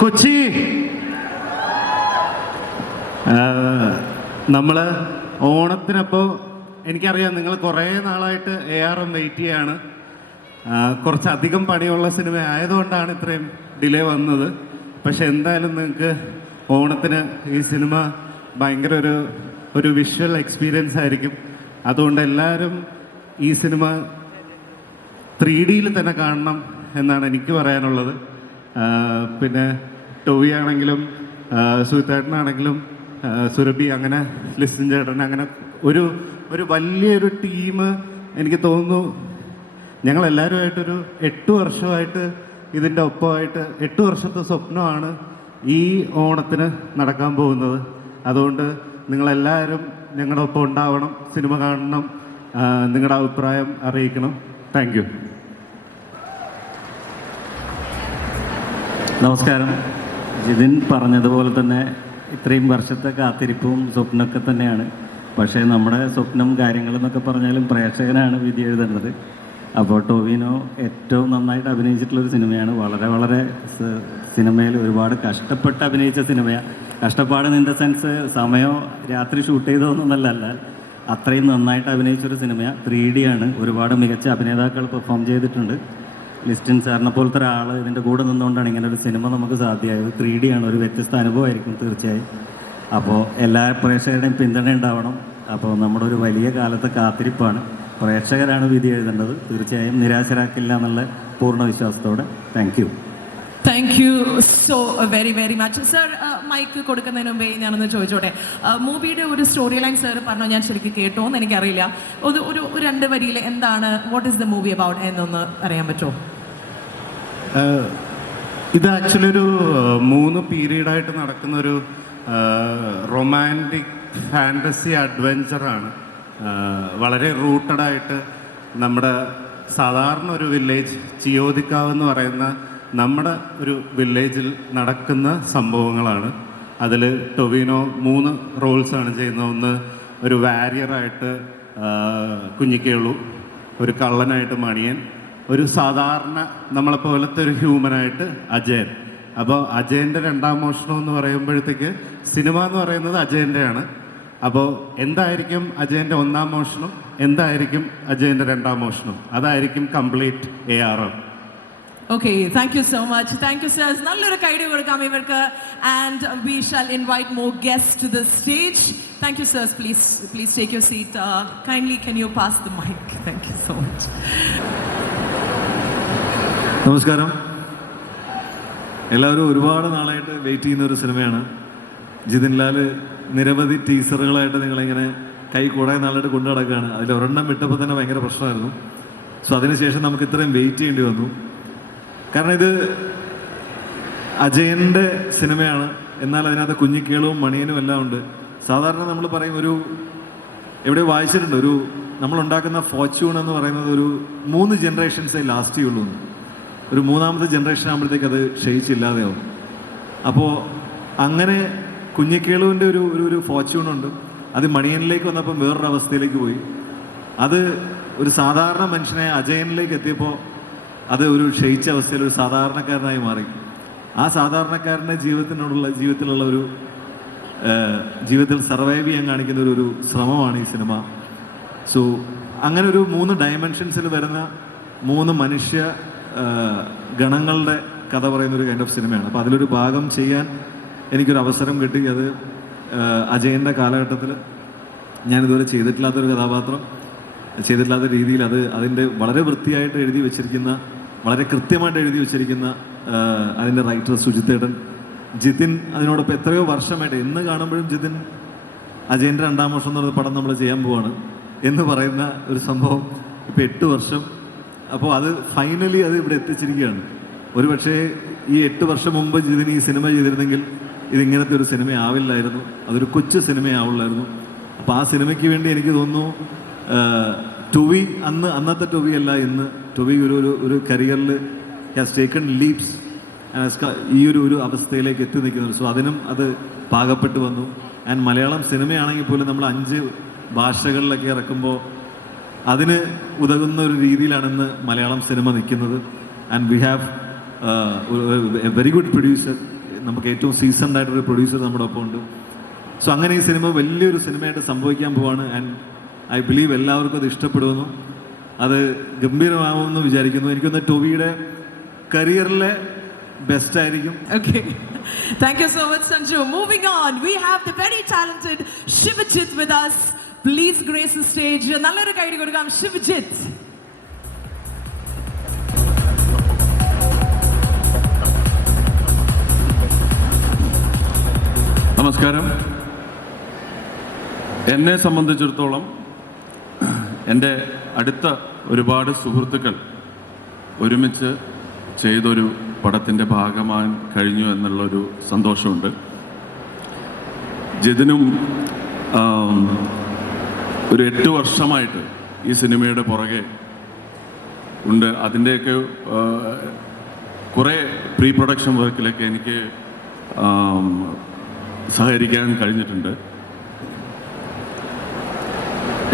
കൊച്ചി നമ്മൾ ഓണത്തിനപ്പോൾ എനിക്കറിയാം നിങ്ങൾ കുറേ നാളായിട്ട് ARM വെയിറ്റ് ചെയ്യാണ്. കുറച്ചധികം പണിയുള്ള സിനിമ ആയതുകൊണ്ടാണ് ഇത്രയും ഡിലേ വന്നത്. പക്ഷെ എന്തായാലും നിങ്ങൾക്ക് ഓണത്തിന് ഈ സിനിമ ഭയങ്കര ഒരു വിഷ്വൽ എക്സ്പീരിയൻസ് ആയിരിക്കും. അതുകൊണ്ട് എല്ലാവരും ഈ സിനിമ 3Dയിൽ തന്നെ കാണണം എന്നാണ് എനിക്ക് പറയാനുള്ളത്. പിന്നെ ടോവി ആണെങ്കിലും സുഹിത്തേട്ടനാണെങ്കിലും സുരഭി, അങ്ങനെ ലിസ്റ്റിൻ ചേട്ടൻ, അങ്ങനെ ഒരു വലിയൊരു ടീം. എനിക്ക് തോന്നുന്നു ഞങ്ങളെല്ലാവരുമായിട്ടൊരു 8 വർഷമായിട്ട് ഇതിൻ്റെ ഒപ്പമായിട്ട് 8 വർഷത്തെ സ്വപ്നമാണ് ഈ ഓണത്തിന് നടക്കാൻ പോകുന്നത്. അതുകൊണ്ട് നിങ്ങളെല്ലാവരും ഞങ്ങളുടെ ഒപ്പം ഉണ്ടാവണം, സിനിമ കാണണം, നിങ്ങളുടെ അഭിപ്രായം അറിയിക്കണം. Thank you. നമസ്കാരം. ജിതിൻ പറഞ്ഞതുപോലെ തന്നെ ഇത്രയും വർഷത്തെ കാത്തിരിപ്പും സ്വപ്നമൊക്കെ തന്നെയാണ്. പക്ഷേ നമ്മുടെ സ്വപ്നം കാര്യങ്ങളെന്നൊക്കെ പറഞ്ഞാലും പ്രേക്ഷകനാണ് വിധി എഴുതേണ്ടത്. അപ്പോൾ ടോവിനോ ഏറ്റവും നന്നായിട്ട് അഭിനയിച്ചിട്ടുള്ളൊരു സിനിമയാണ്. വളരെ സിനിമയിൽ ഒരുപാട് കഷ്ടപ്പെട്ട് അഭിനയിച്ച സിനിമയാണ്. കഷ്ടപ്പാട് ഇൻ ദ സെൻസ് സമയം രാത്രി ഷൂട്ട് ചെയ്തതൊന്നുമല്ല, അത്രയും നന്നായിട്ട് അഭിനയിച്ചൊരു സിനിമയാണ്. 3D ആണ്. ഒരുപാട് മികച്ച അഭിനേതാക്കൾ പെർഫോം ചെയ്തിട്ടുണ്ട്. ലിസ്റ്റിൻ സാറിനെ പോലത്തെ ഒരാൾ ഇതിൻ്റെ കൂടെ നിന്നുകൊണ്ടാണ് ഇങ്ങനെ ഒരു സിനിമ നമുക്ക് സാധ്യമായത്. 3D ആണ്. ഒരു വ്യത്യസ്ത അനുഭവമായിരിക്കും തീർച്ചയായും. അപ്പോൾ എല്ലാ പ്രേക്ഷകരുടെയും പിന്തുണ ഉണ്ടാവണം. അപ്പോൾ നമ്മുടെ ഒരു വലിയ കാലത്തെ കാത്തിരിപ്പാണ്. പ്രേക്ഷകരാണ് വിധി എഴുതേണ്ടത്. തീർച്ചയായും നിരാശരാക്കില്ല എന്നുള്ള പൂർണ്ണ വിശ്വാസത്തോടെ. Thank you so very much. Sir, mike കൊടുക്കുന്നതിന് മുമ്പേ ഞാനൊന്ന് ചോദിച്ചോട്ടെ, മൂവിയുടെ ഒരു സ്റ്റോറി ലൈൻ സർ പറഞ്ഞോ, ഞാൻ ശരിക്കും കേട്ടോ എന്ന് എനിക്കറിയില്ല. ഒരു 2 വരിയിൽ എന്താണ്, what is the movie about എന്നൊന്ന് അറിയാൻ പറ്റുമോ? ഇത് ആക്ച്വലി ഒരു 3 പീരീഡായിട്ട് നടക്കുന്നൊരു റൊമാൻറ്റിക് ഫാൻറ്റസി അഡ്വഞ്ചറാണ്. വളരെ റൂട്ടഡായിട്ട് നമ്മുടെ സാധാരണ ഒരു വില്ലേജ്, ചിയോദിക്കാവ് എന്ന് പറയുന്ന നമ്മുടെ ഒരു വില്ലേജിൽ നടക്കുന്ന സംഭവങ്ങളാണ്. അതിൽ ടൊവിനോ 3 റോൾസാണ് ചെയ്യുന്നത്. ഒന്ന് ഒരു വാരിയറായിട്ട് കുഞ്ഞിക്കേളു, ഒരു കള്ളനായിട്ട് മണിയൻ, ഒരു സാധാരണ നമ്മളെപ്പോലത്തെ ഒരു ഹ്യൂമനായിട്ട് അജയൻ. അപ്പോൾ അജയൻ്റെ 2ാം മോഷണം എന്ന് പറയുമ്പോഴത്തേക്ക് സിനിമ എന്ന് പറയുന്നത് അജയൻ്റെയാണ്. അപ്പോൾ എന്തായിരിക്കും അജയൻ്റെ 1ാം മോഷണം, എന്തായിരിക്കും അജയൻ്റെ 2ാം മോഷണം, അതായിരിക്കും complete ARM. Okay, thank you so much. Thank you, sirs. നല്ലൊരു കൈഡി കൊടുക്കാം ഇവർക്ക്. And we shall invite more guests to the stage. Thank you, sirs. Please take your seat. Kindly, can you pass the mic? Thank you so much. നമസ്കാരം. എല്ലാവരും ഒരുപാട് നാളായിട്ട് wait ചെയ്യുന്ന ഒരു സിനിമയാണ്. ജിതിൻ ലാൽ നിരവധി ടീസറുകളായിട്ട് നിങ്ങളിങ്ങനെ കൈ കുറേ നാളായിട്ട് കൊണ്ടു നടക്കുകയാണ്. അതിൽ ഒരെണ്ണം വിട്ടപ്പോൾ തന്നെ ഭയങ്കര പ്രശ്നമായിരുന്നു. സോ അതിനുശേഷം നമുക്ക് ഇത്രയും വെയിറ്റ് ചെയ്യേണ്ടി വന്നു. കാരണം ഇത് അജയൻ്റെ സിനിമയാണ്. എന്നാൽ അതിനകത്ത് കുഞ്ഞിക്കേളും മണിയനും എല്ലാം ഉണ്ട്. സാധാരണ നമ്മൾ പറയും, എവിടെ വായിച്ചിട്ടുണ്ട്, നമ്മളുണ്ടാക്കുന്ന ഫോർച്യൂൺ എന്ന് പറയുന്നത് ഒരു 3 ജനറേഷൻസേ ലാസ്റ്റ് ചെയ്യുള്ളൂ. ഒരു 3ാമത്തെ ജനറേഷൻ ആകുമ്പോഴത്തേക്ക് അത് ക്ഷയിച്ചില്ലാതെയാവും. അപ്പോൾ അങ്ങനെ കുഞ്ഞിക്കേളുവിൻ്റെ ഒരു ഫോർച്യൂണുണ്ട്. അത് മണിയനിലേക്ക് വന്നപ്പം വേറൊരു അവസ്ഥയിലേക്ക് പോയി. അത് ഒരു സാധാരണ മനുഷ്യനെ അജയനിലേക്ക് എത്തിയപ്പോൾ അത് ഒരു ക്ഷയിച്ച അവസ്ഥയിൽ ഒരു സാധാരണക്കാരനായി മാറി. ആ സാധാരണക്കാരൻ്റെ ജീവിതത്തിലുള്ള ജീവിതത്തിൽ സർവൈവ് ചെയ്യാൻ കാണിക്കുന്ന ഒരു ശ്രമമാണ് ഈ സിനിമ. സോ അങ്ങനെ ഒരു 3 ഡയമെൻഷൻസിൽ വരുന്ന 3 മനുഷ്യ ഗണങ്ങളുടെ കഥ പറയുന്നൊരു കൈൻഡ് ഓഫ് സിനിമയാണ്. അപ്പോൾ അതിലൊരു ഭാഗം ചെയ്യാൻ എനിക്കൊരു അവസരം കിട്ടി. അത് അജയൻ്റെ കാലഘട്ടത്തിൽ ഞാനിതുവരെ ചെയ്തിട്ടില്ലാത്തൊരു കഥാപാത്രം, ചെയ്തിട്ടില്ലാത്ത രീതിയിൽ അതിൻ്റെ വളരെ വൃത്തിയായിട്ട് എഴുതി വെച്ചിരിക്കുന്ന, വളരെ കൃത്യമായിട്ട് എഴുതി വെച്ചിരിക്കുന്ന അതിൻ്റെ റൈറ്റർ സുജിത്തേട്ടൻ. ജിതിൻ അതിനോടൊപ്പം എത്രയോ വർഷമായിട്ട് എന്ന് കാണുമ്പോഴും ജിതിൻ അജയൻ്റെ 2ാം മോഷണം എന്ന് പറയുന്ന പടം നമ്മൾ ചെയ്യാൻ പോവാണ് എന്ന് പറയുന്ന ഒരു സംഭവം ഇപ്പോൾ 8 വർഷം. അപ്പോൾ അത് ഫൈനലി അത് ഇവിടെ എത്തിച്ചിരിക്കുകയാണ്. ഒരുപക്ഷേ ഈ 8 വർഷം മുമ്പ് ജിതിൻ ഈ സിനിമ ചെയ്തിരുന്നെങ്കിൽ ഇതിങ്ങനത്തെ ഒരു സിനിമ ആവില്ലായിരുന്നു. അതൊരു കൊച്ചു സിനിമയാവുള്ളായിരുന്നു. അപ്പോൾ ആ സിനിമയ്ക്ക് വേണ്ടി എനിക്ക് തോന്നുന്നു ടൊവി അന്നത്തെ ടൊവി അല്ല ഇന്ന്. ടൊവി ഒരു കരിയറിൽ ഹാസ് ടേക്കൺ ലീപ്സ് ഈ ഒരു അവസ്ഥയിലേക്ക് എത്തി നിൽക്കുന്നത്. സോ അതിനും അത് പാകപ്പെട്ട് വന്നു. ആൻഡ് മലയാളം സിനിമയാണെങ്കിൽ പോലും നമ്മൾ 5 ഭാഷകളിലൊക്കെ ഇറക്കുമ്പോൾ അതിന് ഉതകുന്ന ഒരു രീതിയിലാണെന്ന് മലയാളം സിനിമ നിൽക്കുന്നത്. And we have A very good producer നമുക്ക് ഏറ്റവും സീസൺഡ് ആയിട്ടൊരു പ്രൊഡ്യൂസർ നമ്മുടെ ഒപ്പം ഉണ്ട്. സോ അങ്ങനെ ഈ സിനിമ വലിയൊരു സിനിമയായിട്ട് സംഭവിക്കാൻ പോവാണ്. ആൻഡ് ഐ ബിലീവ് എല്ലാവർക്കും അത് ഇഷ്ടപ്പെടുന്നു, അത് ഗംഭീരമാവുമെന്ന് വിചാരിക്കുന്നു. എനിക്കൊന്ന് ടോവിയുടെ കരിയറിലെ ബെസ്റ്റ് ആയിരിക്കും. Okay. Thank you so much, Sanju. Moving on, we have the very talented Shivajit with us. Please grace the stage. നല്ലൊരു കൈ കൊടുക്കാം Shivajit. നമസ്കാരം. എന്നെ സംബന്ധിച്ചിടത്തോളം എൻ്റെ അടുത്ത ഒരുപാട് സുഹൃത്തുക്കൾ ഒരുമിച്ച് ചെയ്തൊരു പടത്തിൻ്റെ ഭാഗമാകാൻ കഴിഞ്ഞു എന്നുള്ളൊരു സന്തോഷമുണ്ട്. ജിതിനും ഒരു 8 വർഷമായിട്ട് ഈ സിനിമയുടെ പുറകെ ഉണ്ട്. അതിൻ്റെയൊക്കെ കുറേ പ്രീ പ്രൊഡക്ഷൻ വർക്കിലൊക്കെ എനിക്ക് സഹകരിക്കാൻ കഴിഞ്ഞിട്ടുണ്ട്.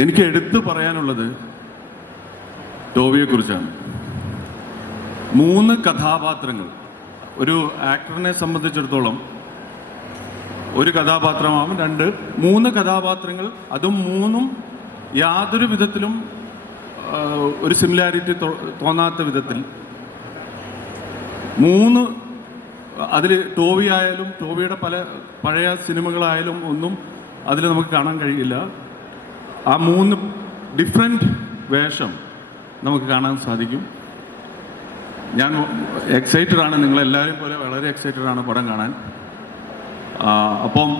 എനിക്ക് എടുത്തു പറയാനുള്ളത് ടോവിയെക്കുറിച്ചാണ്. 3 കഥാപാത്രങ്ങൾ ഒരു ആക്ടറിനെ സംബന്ധിച്ചിടത്തോളം ഒരു കഥാപാത്രമാവും 3 കഥാപാത്രങ്ങൾ, അതും 3ഉം യാതൊരു വിധത്തിലും ഒരു സിമിലാരിറ്റി തോന്നാത്ത വിധത്തിൽ 3 അതിൽ ടോവി ആയാലും ടോവിയുടെ പല പഴയ സിനിമകളായാലും ഒന്നും അതിൽ നമുക്ക് കാണാൻ കഴിയില്ല. ആ 3 ഡിഫറെൻറ്റ് വേഷം നമുക്ക് കാണാൻ സാധിക്കും. ഞാൻ എക്സൈറ്റഡ് ആണ്, നിങ്ങളെല്ലാവരും പോലെ വളരെ എക്സൈറ്റഡ് ആണ് പടം കാണാൻ. അപ്പം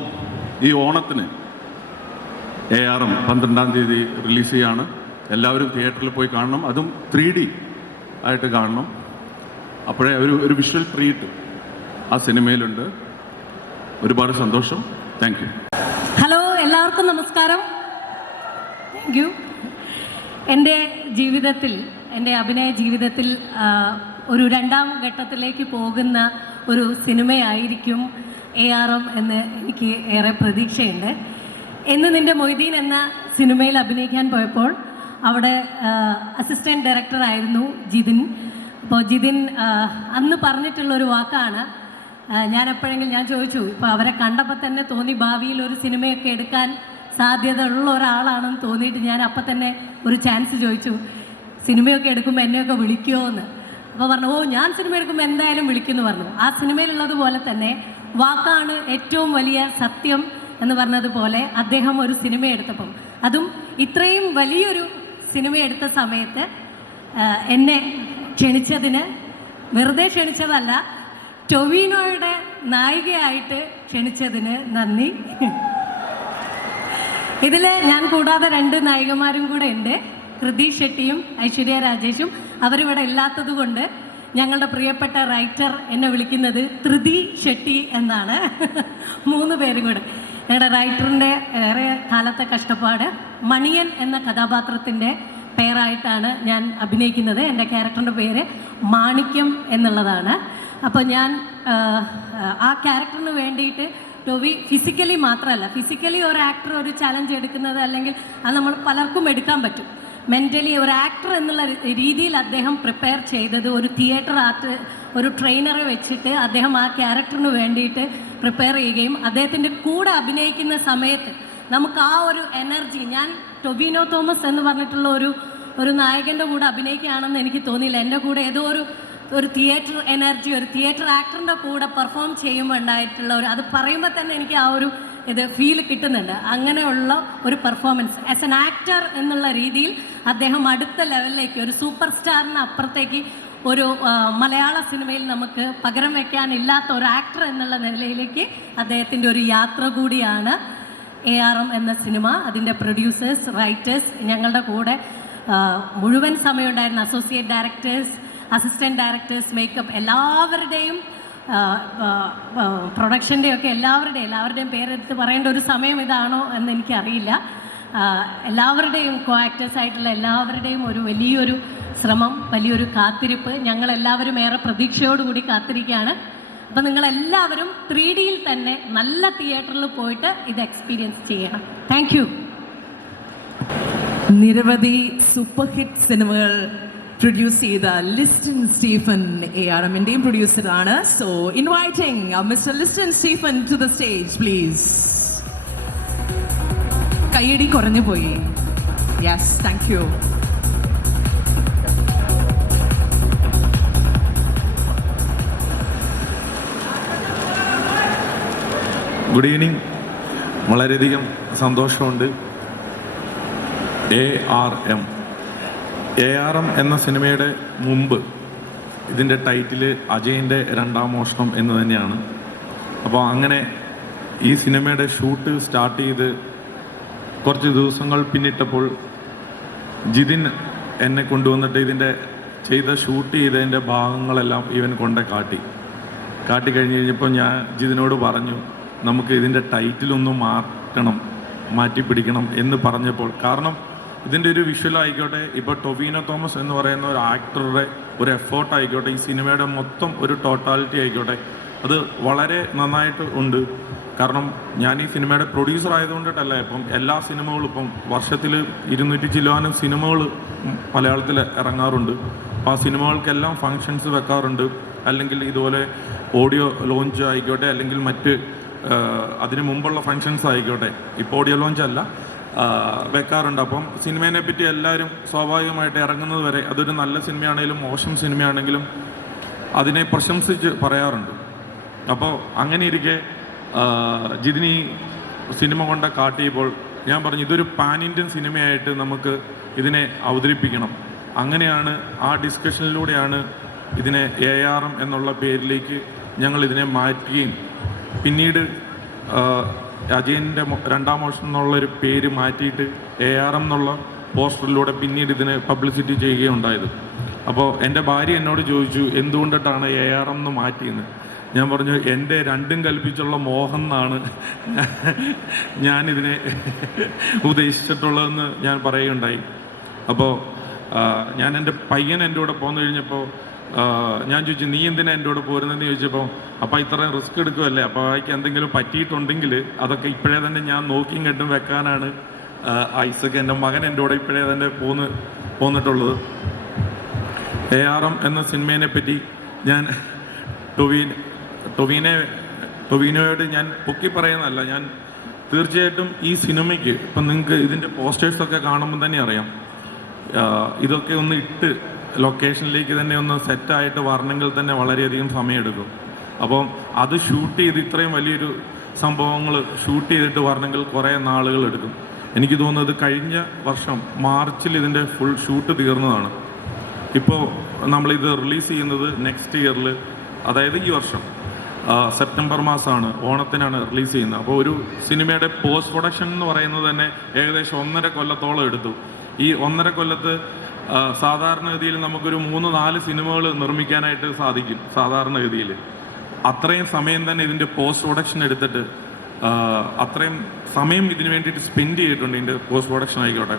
ഈ ഓണത്തിന് ARM 12-ാം തീയതി റിലീസ് ചെയ്യാണ്. എല്ലാവരും തിയേറ്ററിൽ പോയി കാണണം, അതും 3D ആയിട്ട് കാണണം. അപ്പോഴേ ഒരു വിഷ്വൽ ട്രീറ്റ് ആ സിനിമയിലുണ്ട്. ഒരുപാട് സന്തോഷം. Thank you. ഹലോ, എല്ലാവർക്കും നമസ്കാരം. Thank you. എൻ്റെ ജീവിതത്തിൽ, എൻ്റെ അഭിനയ ജീവിതത്തിൽ ഒരു 2ാം ഘട്ടത്തിലേക്ക് പോകുന്ന ഒരു സിനിമയായിരിക്കും ARM എന്ന് എനിക്ക് ഏറെ പ്രതീക്ഷയുണ്ട്. എന്ന് നിൻ്റെ മൊയ്തീൻ എന്ന സിനിമയിൽ അഭിനയിക്കാൻ പോയപ്പോൾ അവിടെ അസിസ്റ്റൻറ്റ് ഡയറക്ടറായിരുന്നു ജിതിൻ. അപ്പോൾ ജിതിൻ അന്ന് പറഞ്ഞിട്ടുള്ളൊരു വാക്കാണ്, ഞാൻ എപ്പോഴെങ്കിലും ഞാൻ ചോദിച്ചു, ഇപ്പോൾ അവരെ കണ്ടപ്പോൾ തന്നെ തോന്നി ഭാവിയിൽ ഒരു സിനിമയൊക്കെ എടുക്കാൻ സാധ്യത ഉള്ള ഒരാളാണെന്ന് തോന്നിയിട്ട് ഞാൻ അപ്പം തന്നെ ഒരു ചാൻസ് ചോദിച്ചു, സിനിമയൊക്കെ എടുക്കുമ്പോൾ എന്നെയൊക്കെ വിളിക്കുമോ എന്ന്. അപ്പോൾ പറഞ്ഞു, ഓ ഞാൻ സിനിമ എടുക്കുമ്പോൾ എന്തായാലും വിളിക്കുമെന്ന് പറഞ്ഞു. ആ സിനിമയിലുള്ളതുപോലെ തന്നെ വാക്കാണ് ഏറ്റവും വലിയ സത്യം എന്ന് പറഞ്ഞതുപോലെ അദ്ദേഹം ഒരു സിനിമ എടുത്തപ്പം, അതും ഇത്രയും വലിയൊരു സിനിമ എടുത്ത സമയത്ത് എന്നെ ക്ഷണിച്ചതിന്, വെറുതെ ക്ഷണിച്ചതല്ല, ടൊവിനോയുടെ നായികയായിട്ട് ക്ഷണിച്ചതിന് നന്ദി. ഇതിൽ ഞാൻ കൂടാതെ 2 നായികമാരും കൂടെ ഉണ്ട്, കൃതി ഷെട്ടിയും ഐശ്വര്യ രാജേഷും. അവരിവിടെ ഇല്ലാത്തത് കൊണ്ട് ഞങ്ങളുടെ പ്രിയപ്പെട്ട റൈറ്റർ എന്നെ വിളിക്കുന്നത് ധൃതി ഷെട്ടി എന്നാണ്. 3 പേരും കൂടെ. ഞങ്ങളുടെ റൈറ്ററിൻ്റെ ഏറെ കാലത്തെ കഷ്ടപ്പാട്. മണിയൻ എന്ന കഥാപാത്രത്തിൻ്റെ പേരായിട്ടാണ് ഞാൻ അഭിനയിക്കുന്നത്. എൻ്റെ ക്യാരക്ടറിൻ്റെ പേര് മാണിക്യം എന്നുള്ളതാണ്. അപ്പോൾ ഞാൻ ആ ക്യാരക്ടറിന് വേണ്ടിയിട്ട് ടോവി ഫിസിക്കലി മാത്രമല്ല, ഫിസിക്കലി ഒരു ആക്ടർ ഒരു ചലഞ്ച് എടുക്കുന്നത് അല്ലെങ്കിൽ അത് നമ്മൾ പലർക്കും എടുക്കാൻ പറ്റും. മെൻ്റലി ഒരു ആക്ടർ എന്നുള്ള രീതിയിൽ അദ്ദേഹം പ്രിപ്പയർ ചെയ്തത് ഒരു തിയേറ്റർ ആർട്ട് ഒരു ട്രെയിനറെ വെച്ചിട്ട് അദ്ദേഹം ആ ക്യാരക്ടറിന് വേണ്ടിയിട്ട് പ്രിപ്പയർ ചെയ്യുകയും അദ്ദേഹത്തിൻ്റെ കൂടെ അഭിനയിക്കുന്ന സമയത്ത് നമുക്ക് ആ ഒരു എനർജി, ഞാൻ ടൊവിനോ തോമസ് എന്ന് പറഞ്ഞിട്ടുള്ള ഒരു നായകൻ്റെ കൂടെ അഭിനയിക്കുകയാണെന്ന് എനിക്ക് തോന്നിയില്ല. എൻ്റെ കൂടെ ഏതോ ഒരു തിയേറ്റർ എനർജി, ഒരു തിയേറ്റർ ആക്ടറിൻ്റെ കൂടെ പെർഫോം ചെയ്യുമ്പോൾ ഉണ്ടായിട്ടുള്ള അത് പറയുമ്പോൾ തന്നെ എനിക്ക് ആ ഒരു ഫീൽ കിട്ടുന്നുണ്ട്. അങ്ങനെയുള്ള ഒരു പെർഫോമൻസ് ആസ് എൻ ആക്ടർ എന്നുള്ള രീതിയിൽ അദ്ദേഹം അടുത്ത ലെവലിലേക്ക്, ഒരു സൂപ്പർ സ്റ്റാറിന് അപ്പുറത്തേക്ക് ഒരു മലയാള സിനിമയിൽ നമുക്ക് പകരം വയ്ക്കാനില്ലാത്ത ഒരു ആക്ടർ എന്നുള്ള നിലയിലേക്ക് അദ്ദേഹത്തിൻ്റെ ഒരു യാത്ര കൂടിയാണ് ARM എന്ന സിനിമ. അതിൻ്റെ പ്രൊഡ്യൂസേഴ്സ്, റൈറ്റേഴ്സ്, ഞങ്ങളുടെ കൂടെ മുഴുവൻ സമയം ഉണ്ടായിരുന്ന associate directors, assistant directors, makeup, എല്ലാവരുടെയും പ്രൊഡക്ഷൻ്റെയൊക്കെ എല്ലാവരുടെയും പേരെടുത്ത് പറയേണ്ട ഒരു സമയം ഇതാണോ എന്ന് എനിക്കറിയില്ല. എല്ലാവരുടെയും കോ ആക്ടേഴ്സ് ആയിട്ടുള്ള എല്ലാവരുടെയും ഒരു വലിയൊരു ശ്രമം, വലിയൊരു കാത്തിരിപ്പ്. ഞങ്ങളെല്ലാവരും ഏറെ പ്രതീക്ഷയോടുകൂടി കാത്തിരിക്കുകയാണ്. അപ്പം നിങ്ങളെല്ലാവരും 3Dയിൽ തന്നെ നല്ല തിയേറ്ററിൽ പോയിട്ട് ഇത് എക്സ്പീരിയൻസ് ചെയ്യണം. Thank you. നിരവധി സൂപ്പർ ഹിറ്റ് സിനിമകൾ പ്രൊഡ്യൂസ് ചെയ്ത ലിസ്റ്റൻ സ്റ്റീഫൻ ARMൻ്റെയും പ്രൊഡ്യൂസറാണ്. So inviting mister Listin Stephen to the stage please. കയ്യടി കുറഞ്ഞു പോയി. Yes, thank you. Good evening. വളരെയധികം സന്തോഷമുണ്ട്. ARM എന്ന സിനിമയുടെ മുമ്പ് ഇതിൻ്റെ ടൈറ്റില് അജയൻ്റെ രണ്ടാം മോഷണം എന്ന് തന്നെയാണ്. അപ്പോൾ അങ്ങനെ ഈ സിനിമയുടെ ഷൂട്ട് സ്റ്റാർട്ട് ചെയ്ത് കുറച്ച് ദിവസങ്ങൾ പിന്നിട്ടപ്പോൾ ജിതിൻ എന്നെ കൊണ്ടുവന്നിട്ട് ഇതിൻ്റെ ഷൂട്ട് ചെയ്തതിൻ്റെ ഭാഗങ്ങളെല്ലാം ഇവൻ കാട്ടി കഴിഞ്ഞ് കഴിഞ്ഞപ്പോൾ ഞാൻ ജിതിനോട് പറഞ്ഞു, നമുക്ക് ഇതിൻ്റെ ടൈറ്റിലൊന്ന് മാറ്റി പിടിക്കണം എന്ന് പറഞ്ഞപ്പോൾ, കാരണം ഇതിൻ്റെ ഒരു വിഷ്വൽ ആയിക്കോട്ടെ, ഇപ്പോൾ ടൊവിനോ തോമസ് എന്ന് പറയുന്ന ഒരു ആക്ടറുടെ ഒരു എഫേർട്ട് ആയിക്കോട്ടെ, ഈ സിനിമയുടെ മൊത്തം ഒരു ടോട്ടാലിറ്റി ആയിക്കോട്ടെ, അത് വളരെ നന്നായിട്ട് ഉണ്ട്. കാരണം ഞാൻ ഈ സിനിമയുടെ പ്രൊഡ്യൂസർ ആയതുകൊണ്ടിട്ടല്ല, ഇപ്പം എല്ലാ സിനിമകളും ഇപ്പം വർഷത്തിൽ 200 ചില്ലാനും സിനിമകൾ മലയാളത്തിൽ ഇറങ്ങാറുണ്ട്. അപ്പോൾ ആ സിനിമകൾക്കെല്ലാം ഫങ്ഷൻസ് വെക്കാറുണ്ട്, അല്ലെങ്കിൽ ഇതുപോലെ ഓഡിയോ ലോഞ്ച് ആയിക്കോട്ടെ, അല്ലെങ്കിൽ മറ്റ് അതിന് മുമ്പുള്ള ഫങ്ഷൻസ് ആയിക്കോട്ടെ, ഇപ്പോൾ ഓഡിയോ ലോഞ്ച് അല്ല, വെക്കാറുണ്ട്. അപ്പം സിനിമേനെ പറ്റി എല്ലാവരും സ്വാഭാവികമായിട്ട് ഇറങ്ങുന്നത് വരെ അതൊരു നല്ല സിനിമയാണെങ്കിലും മോശം സിനിമയാണെങ്കിലും അതിനെ പ്രശംസിച്ച് പറയാറുണ്ട്. അപ്പോൾ അങ്ങനെ ഇരിക്കെ ജിതിനി സിനിമ കാട്ടിയപ്പോൾ ഞാൻ പറഞ്ഞു, ഇതൊരു പാൻ ഇന്ത്യൻ സിനിമയായിട്ട് നമുക്ക് ഇതിനെ അവതരിപ്പിക്കണം. അങ്ങനെയാണ് ആ ഡിസ്കഷനിലൂടെയാണ് ഇതിനെ ARM എന്നുള്ള പേരിലേക്ക് ഞങ്ങൾ ഇതിനെ മാറ്റുകയും പിന്നീട് അജയൻ്റെ രണ്ടാം മോഷണം എന്നുള്ളൊരു പേര് മാറ്റിയിട്ട് ARM എന്നുള്ള പോസ്റ്ററിലൂടെ പിന്നീട് ഇതിന് പബ്ലിസിറ്റി ചെയ്യുകയുണ്ടായത്. അപ്പോൾ എൻ്റെ ഭാര്യ എന്നോട് ചോദിച്ചു, എന്തുകൊണ്ടിട്ടാണ് ARM എന്ന് മാറ്റിയെന്ന്. ഞാൻ പറഞ്ഞു, എൻ്റെ രണ്ടും കൽപ്പിച്ചുള്ള മോഹം എന്നാണ് ഞാനിതിനെ ഉദ്ദേശിച്ചിട്ടുള്ളതെന്ന് ഞാൻ പറയുകയുണ്ടായി. അപ്പോൾ ഞാൻ എൻ്റെ പയ്യൻ എൻ്റെ കൂടെ പോന്നു കഴിഞ്ഞപ്പോൾ ഞാൻ ചോദിച്ചു, നീ എന്തിനാ എൻ്റെ കൂടെ പോരുന്നതെന്ന് ചോദിച്ചപ്പോൾ, അപ്പോൾ ഇത്രയും റിസ്ക് എടുക്കുമല്ലേ, അപ്പോൾ അയക്ക് എന്തെങ്കിലും പറ്റിയിട്ടുണ്ടെങ്കിൽ അതൊക്കെ ഇപ്പോഴേ തന്നെ ഞാൻ നോക്കിയും കണ്ടും വെക്കാനാണ് ഐസക് എൻ്റെ മകൻ എൻ്റെ കൂടെ ഇപ്പോഴേ തന്നെ പോന്നിട്ടുള്ളത്. ARM എന്ന സിനിമേനെ പറ്റി ഞാൻ ടൊവിനോയോട് ഞാൻ പൊക്കി പറയുന്നതല്ല, ഞാൻ തീർച്ചയായിട്ടും ഈ സിനിമയ്ക്ക് ഇപ്പം നിങ്ങൾക്ക് ഇതിൻ്റെ പോസ്റ്റേഴ്സൊക്കെ കാണുമ്പോൾ തന്നെ അറിയാം, ഇതൊക്കെ ഒന്ന് ഇട്ട് ലൊക്കേഷനിലേക്ക് തന്നെ ഒന്ന് സെറ്റായിട്ട് വരണമെങ്കിൽ തന്നെ വളരെയധികം സമയമെടുക്കും. അപ്പം അത് ഷൂട്ട് ചെയ്ത് ഇത്രയും വലിയൊരു സംഭവങ്ങൾ ഷൂട്ട് ചെയ്തിട്ട് വരണമെങ്കിൽ കുറേ നാളുകൾ എടുക്കും. എനിക്ക് തോന്നുന്നത് കഴിഞ്ഞ വർഷം മാർച്ചിൽ ഇതിൻ്റെ ഫുൾ ഷൂട്ട് തീർന്നതാണ്. ഇപ്പോൾ നമ്മളിത് റിലീസ് ചെയ്യുന്നത് നെക്സ്റ്റ് ഇയറിൽ, അതായത് ഈ വർഷം സെപ്റ്റംബർ മാസമാണ്, ഓണത്തിനാണ് റിലീസ് ചെയ്യുന്നത്. അപ്പോൾ ഒരു സിനിമയുടെ പോസ്റ്റ് പ്രൊഡക്ഷൻ എന്ന് പറയുന്നത് തന്നെ ഏകദേശം 1.5 കൊല്ലത്തോളം എടുത്തു. ഈ 1.5 കൊല്ലത്ത് സാധാരണഗതിയിൽ നമുക്കൊരു 3-4 സിനിമകൾ നിർമ്മിക്കാനായിട്ട് സാധിക്കും. സാധാരണഗതിയിൽ അത്രയും സമയം തന്നെ ഇതിൻ്റെ പോസ്റ്റ് പ്രൊഡക്ഷൻ എടുത്തിട്ട് അത്രയും സമയം ഇതിന് വേണ്ടിയിട്ട് സ്പെൻഡ് ചെയ്തിട്ടുണ്ട്, ഇതിൻ്റെ പോസ്റ്റ് പ്രൊഡക്ഷൻ ആയിക്കോട്ടെ.